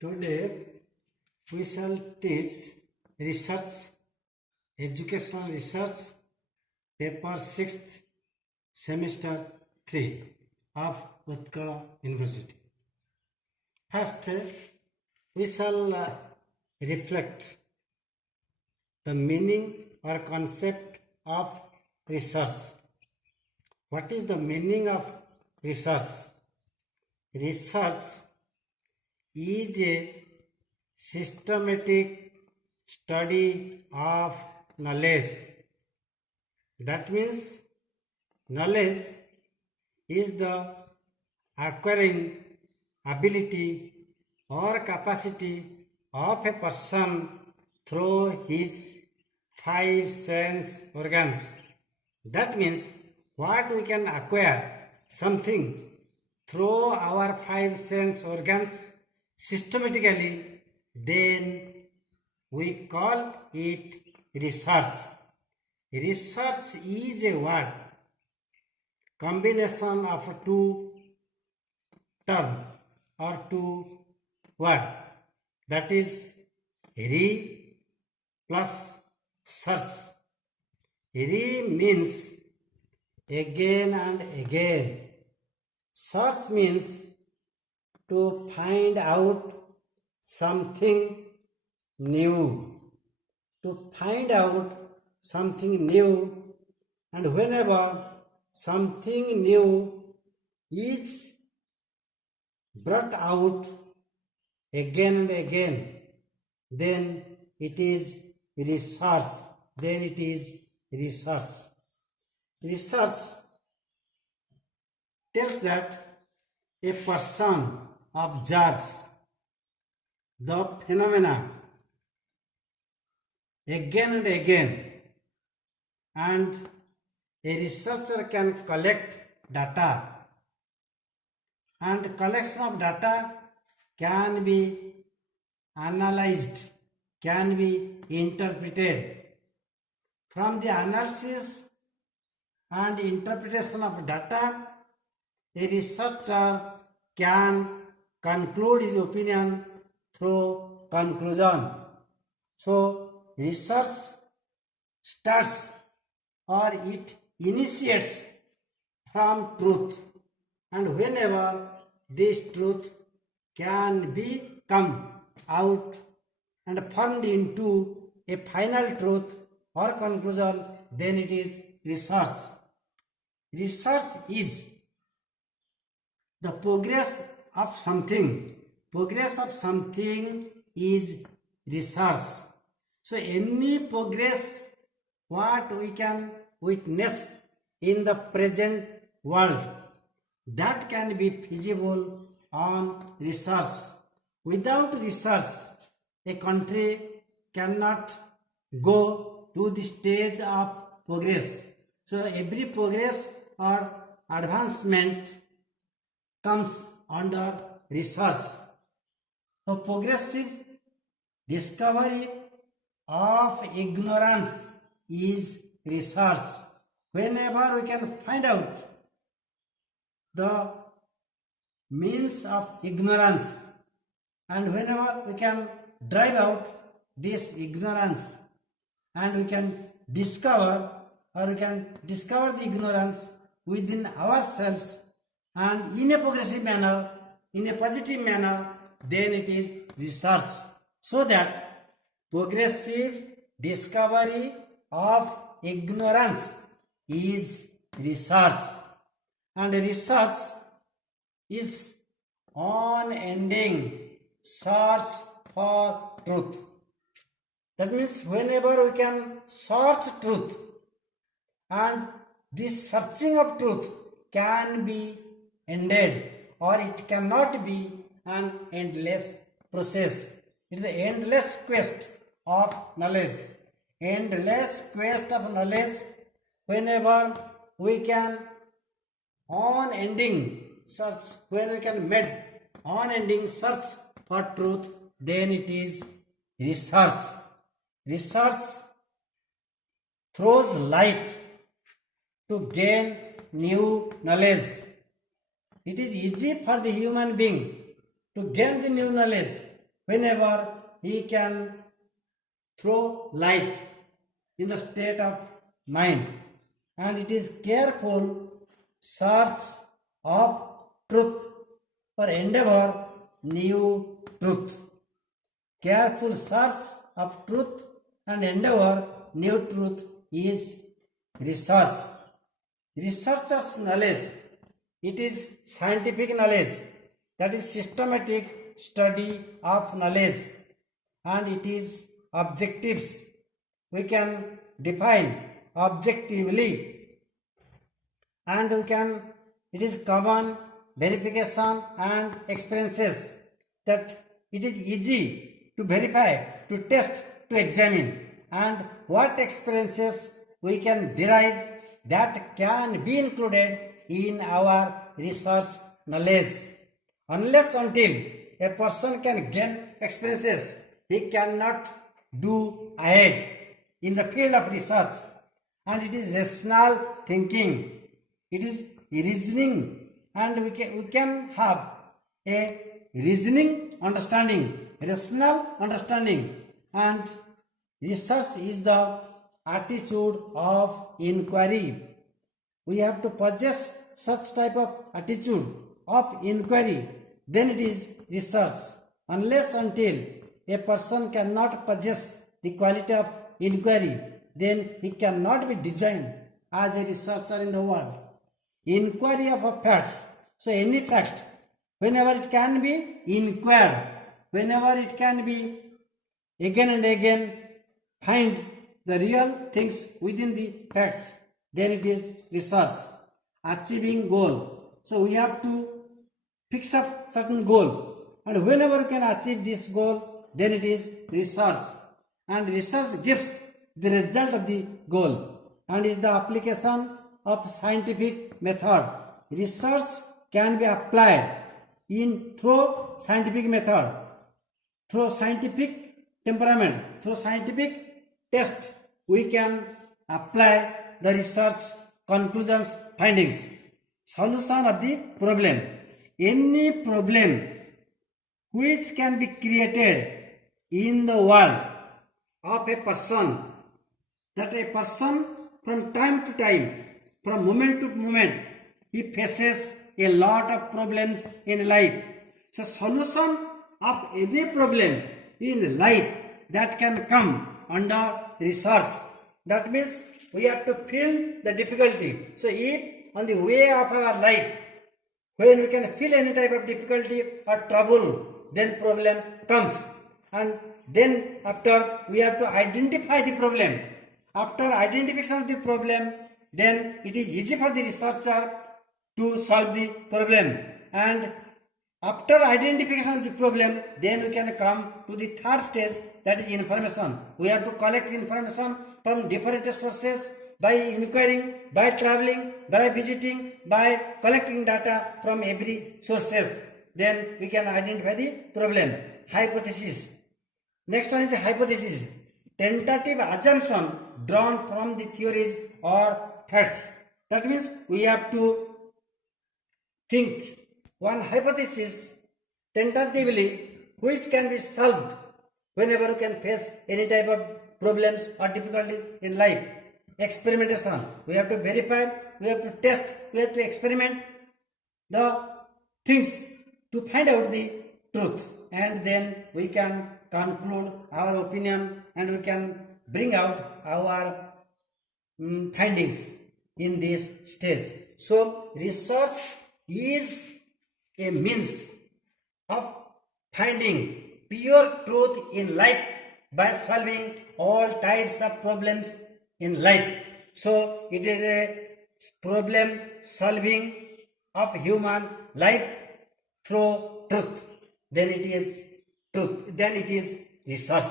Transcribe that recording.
Today we shall teach research, educational research, paper 6th, semester 3 of Utkala University. First, we shall reflect the meaning or concept of research. What is the meaning of research? Research is a systematic study of knowledge. That means knowledge is the acquiring ability or capacity of a person through his 5 sense organs. That means what we can acquire something through our 5 sense organs systematically, then we call it research. Research is a word combination of two terms or two words, that is re plus search. Re means again and again. Search means to find out something new. To find out something new, and whenever something new is brought out again and again, then it is research. Research tells that a person observes the phenomena again and again, and a researcher can collect data, and collection of data can be analyzed, can be interpreted. From the analysis and interpretation of data, a researcher can conclude his opinion through conclusion. So, research starts or it initiates from truth, and whenever this truth can be come out and formed into a final truth or conclusion, then it is research. Research is the progress of something. Progress of something is research. So any progress what we can witness in the present world, that can be feasible on research. Without research, a country cannot go to the stage of progress. So every progress or advancement comes under research. So progressive discovery of ignorance is research. Whenever we can find out the means of ignorance, and whenever we can drive out this ignorance, and we can discover the ignorance within ourselves, and in a progressive manner, in a positive manner, then it is research. So that progressive discovery of ignorance is research, and research is unending search for truth. That means whenever we can search truth, and this searching of truth can be ended, or it cannot be an endless process. It is an endless quest of knowledge. Endless quest of knowledge. Whenever we can unending search, when we can make unending search for truth, then it is research. Research throws light to gain new knowledge. It is easy for the human being to gain the new knowledge whenever he can throw light in the state of mind, and it is careful search of truth or endeavor new truth. Careful search of truth and endeavor new truth is research. Researcher's knowledge, it is scientific knowledge, that is systematic study of knowledge, and it is objectives. We can define objectively, and it is common verification and experiences, that it is easy to verify, to test, to examine, and what experiences we can derive that can be included in our research knowledge. Unless until a person can gain experiences, he cannot do ahead in the field of research. And it is rational thinking, it is reasoning, and we can have a reasoning understanding, rational understanding, and research is the attitude of inquiry. We have to possess such type of attitude of inquiry, then it is research. Unless until a person cannot possess the quality of inquiry, then he cannot be designed as a researcher in the world. Inquiry of facts. So any fact, whenever it can be inquired, whenever it can be again and again find the real things within the facts, then it is research. Achieving goal. So we have to fix up certain goal, and whenever you can achieve this goal, then it is research. And research gives the result of the goal and is the application of scientific method. Research can be applied through scientific method, through scientific temperament, through scientific test. We can apply the research conclusions, findings. Solution of the problem. Any problem which can be created in the world of a person, that a person from time to time, from moment to moment, he faces a lot of problems in life. So solution of any problem in life that can come under research. That means we have to feel the difficulty. So if on the way of our life, when we can feel any type of difficulty or trouble, then problem comes. And then after we have to identify the problem. After identification of the problem, then it is easy for the researcher to solve the problem. And after identification of the problem, then we can come to the third stage, that is information. We have to collect information from different sources by inquiring, by traveling, by visiting, by collecting data from every sources. Then we can identify the problem. Hypothesis. Next one is hypothesis. Tentative assumption drawn from the theories or facts. That means we have to think one hypothesis tentatively which can be solved whenever you can face any type of problems or difficulties in life. Experimentation. We have to verify, we have to test, we have to experiment the things to find out the truth, and then we can conclude our opinion and we can bring out our findings in this stage. So research is a means of finding pure truth in life by solving all types of problems in life. So it is a problem solving of human life through truth. Then it is truth. Then it is research.